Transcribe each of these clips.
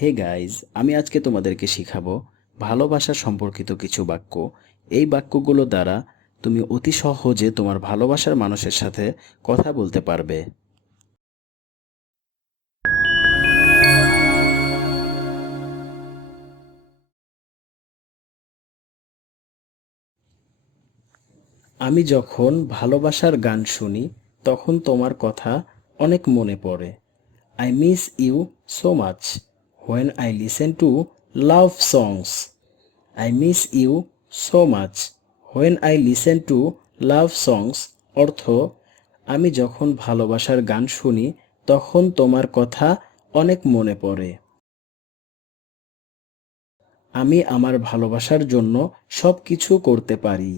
Hey guys, আমি আজকে তোমাদেরকে শিখাবো ভালোবাসা সম্পর্কিত কিছু বাক্য। এই বাক্যগুলো দ্বারা তুমি অতি সহজে তোমার ভালোবাসার মানুষের সাথে কথা বলতে পারবে। আমি যখন ভালোবাসার গান শুনি তখন তোমার কথা অনেক মনে পড়ে। I miss you so much when I listen to love songs. I miss you so much when I listen to love songs অর্থ, আমি যখন ভালোবাসার গান শুনি তখন তোমার কথা অনেক মনে পড়ে। আমি আমার ভালোবাসার জন্য সব কিছু করতে পারি।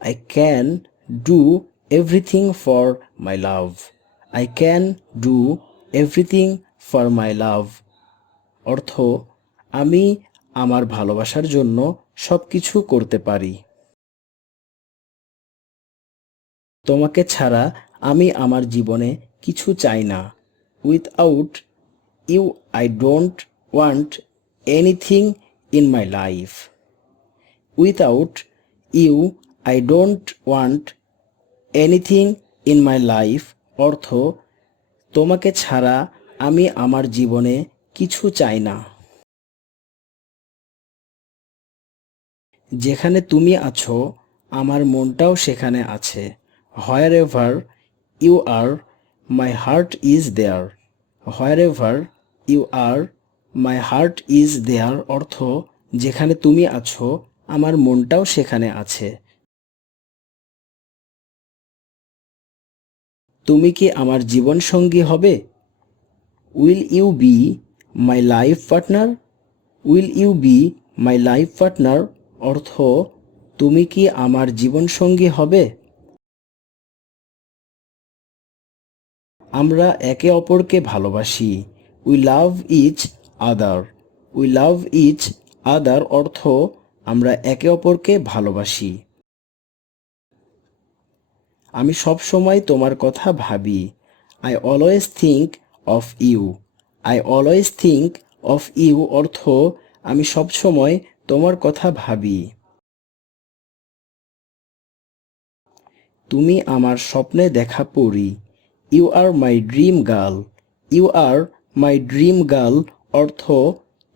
I can do everything for my love. I can do everything for my love. অর্থ, আমি আমার ভালোবাসার জন্য সব কিছু করতে পারি। তোমাকে ছাড়া আমি আমার জীবনে কিছু চাই না। Without you I don't want anything in my life. Without you I don't want anything in my life অর্থ, তোমাকে ছাড়া আমি আমার জীবনে কিছু চাই না। যেখানে তুমি আছো আমার মনটাও সেখানে আছে। Wherever you are my heart is there. Wherever you are my heart is there অর্থ, যেখানে তুমি আছো আমার মনটাও সেখানে আছে। তুমি কি আমার জীবনসঙ্গী হবে? Will you be my life partner? Will you be my life partner অর্থ, তুমি কি আমার জীবনসঙ্গী হবে? আমরা একে অপরকে ভালোবাসি। We love each other. We love each other অর্থ, আমরা একে অপরকে ভালোবাসি। আমি সব সময় তোমার কথা ভাবি। I always think of you. I always think of you অর্থ, আমি সব সময় তোমার কথা ভাবি। তুমি আমার স্বপ্নে দেখা পরী। You are my dream girl. You are my dream girl অর্থ,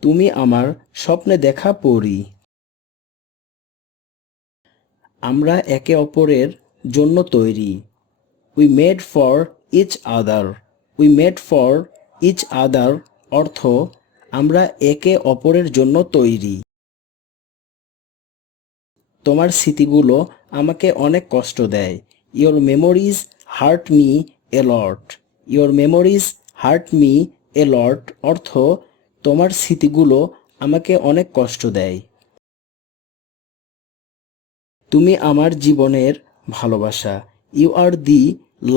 তুমি আমার স্বপ্নে দেখা পরী। আমরা একে অপরের জন্য তৈরি। We made for each other. We made for each other অর্থ, আমরা একে অপরের জন্য তৈরি। তোমার স্মৃতিগুলো আমাকে অনেক কষ্ট দেয়। Your memories hurt me a lot. Your memories hurt me a lot অর্থ, তোমার স্মৃতিগুলো আমাকে অনেক কষ্ট দেয়। তুমি আমার জীবনের ভালোবাসা। You are the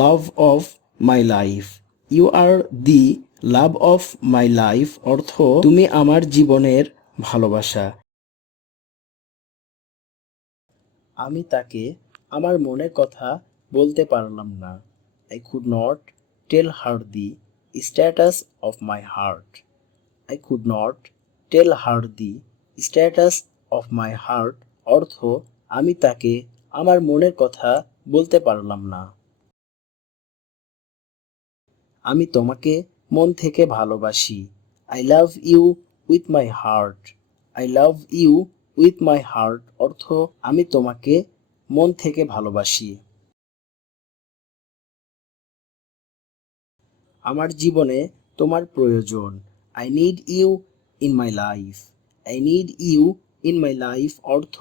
love of my life. You are the love of my life অর্থ, তুমি আমার জীবনের ভালোবাসা। আমি তাকে আমার মনের কথা বলতে পারলাম না। I could not tell her the status of my heart. I could not tell her the status of my heart অর্থ, আমি তাকে আমার মনের কথা বলতে পারলাম না। আমি তোমাকে মন থেকে ভালোবাসি। I love you with my heart. I love you with my heart অর্থ, আমি তোমাকে মন থেকে ভালোবাসি। আমার জীবনে তোমার প্রয়োজন। I need you in my life. I need you in my life অর্থ,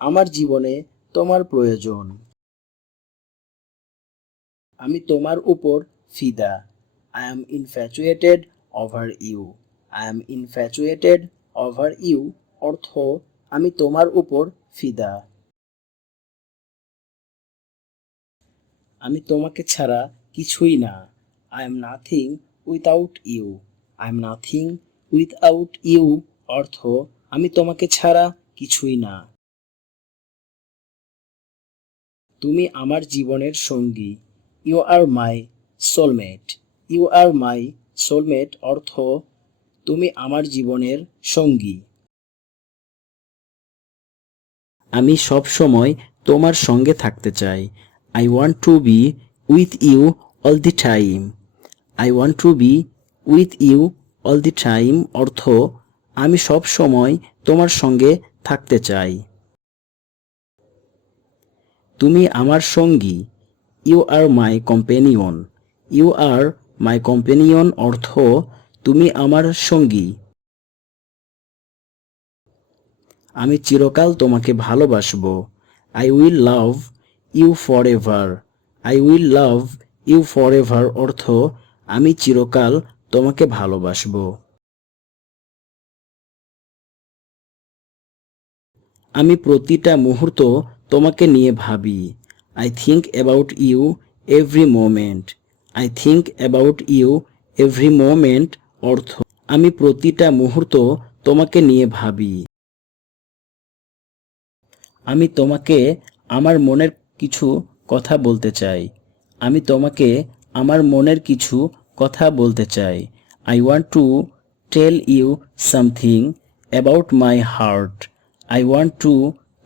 আমার জীবনে তোমার প্রয়োজন। আমি তোমার উপর ফিদা। I am infatuated over you. I am infatuated over you অর্থ, আমি তোমার উপর ফিদা। আমি তোমাকে ছাড়া কিছুই না। I am nothing without you. I am nothing without you অর্থ, আমি তোমাকে ছাড়া কিছুই না। তুমি আমার জীবনের সঙ্গী। You are my soulmate. You are my soulmate অর্থ, তুমি আমার জীবনের সঙ্গী। আমি সব সময় তোমার সঙ্গে থাকতে চাই। I want to be with you all the time. I want to be with you all the time অর্থ আমি সব সময় তোমার সঙ্গে থাকতে চাই। তুমি আমার সঙ্গী। You are my companion. You are my companion অর্থ তুমি আমার সঙ্গী। আমি চিরকাল তোমাকে ভালোবাসবো। I will love you forever. I will love you forever অর্থ আমি চিরকাল তোমাকে ভালোবাসবো। আমি প্রতিটা মুহূর্ত তোমাকে নিয়ে ভাবি। I think about you every moment. I think about you every moment অর্থ আমি প্রতিটা মুহূর্ত তোমাকে নিয়ে ভাবি। আমি তোমাকে আমার মনের কিছু কথা বলতে চাই। আমি তোমাকে আমার মনের কিছু কথা বলতে চাই। I want to tell you something about my heart. I want to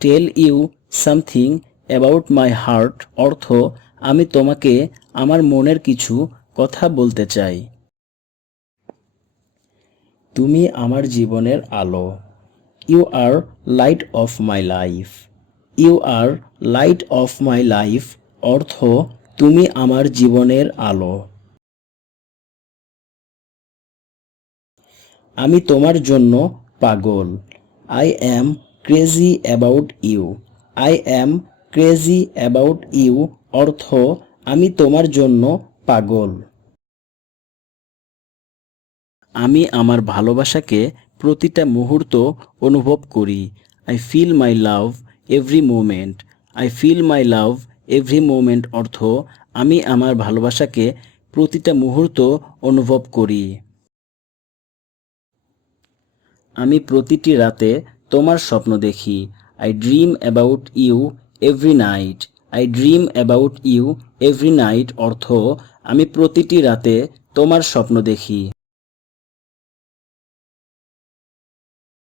tell you something about my heart অর্থ আমি তোমাকে আমার মনের কিছু কথা বলতে চাই। তুমি আমার জীবনের আলো। You are light of my life. You are light of my life অর্থ তুমি আমার জীবনের আলো। আমি তোমার জন্য পাগল। I am crazy about you. I am crazy about you অর্থ আমি তোমার জন্য পাগল। আমি আমার ভালোবাসাকে প্রতিটা মুহূর্ত অনুভব করি। I feel my love every moment. I feel my love every moment অর্থ আমি আমার ভালোবাসাকে প্রতিটা মুহূর্ত অনুভব করি। আমি প্রতিটি রাতে তোমার স্বপ্ন দেখি। I dream about you every night. I dream about you every night অর্থ আমি প্রতিটি রাতে তোমার স্বপ্ন দেখি।